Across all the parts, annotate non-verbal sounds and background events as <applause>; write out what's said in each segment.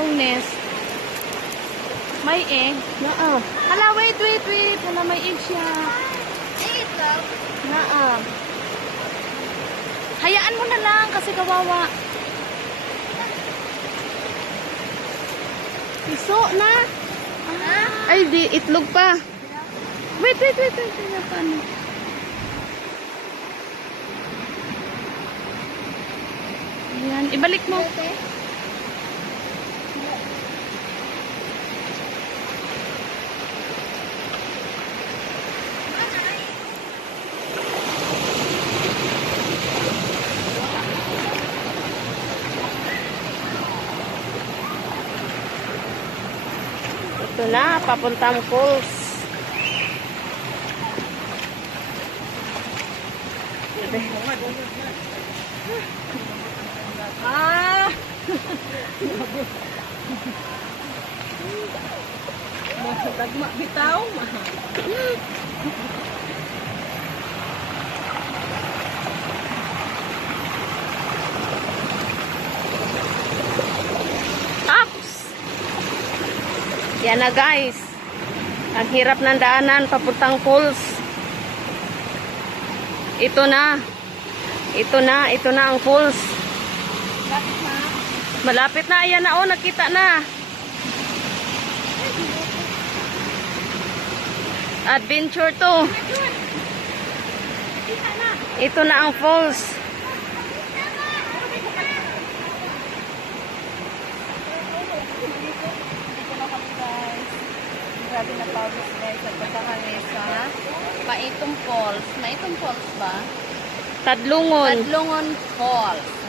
Merong nest. May egg. Naa. Hala, wait, wait, wait. Hala, may egg siya. Ito. Naa. Hayaan mo na lang kasi kawawa. Piso na. Ha? Ay, di, itlog pa. Wait, wait, wait, wait. wait paano? Ayan, ibalik mo. Ito na, papuntang falls. Ah! <laughs> Tagma bitaw. <laughs> Yan na guys. Ang hirap ng daanan papuntang falls. Ito na. Ito na, ito na ang falls. Malapit na, ayan na oh, nakita na. Adventure to. Ito na ang falls. Grabe na pawis guys. Nagpunta kami sa Maitong Falls. Maitong Falls ba? Tadlungon. Tadlungon Falls.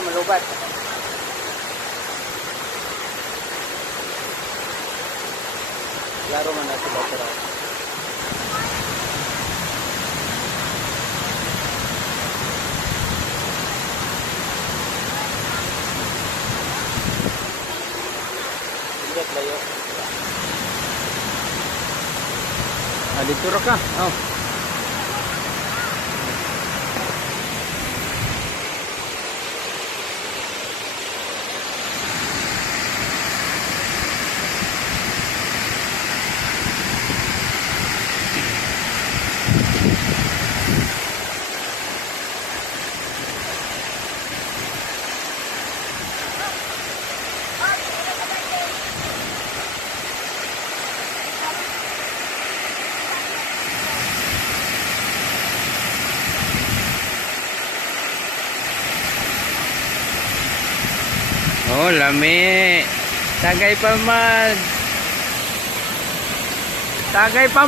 Ano naman lubat? Laro man na sila pero Hindi layo. Ah, dito ka. Oh. Oh, lami. Tagay pa mag. Tagay pa.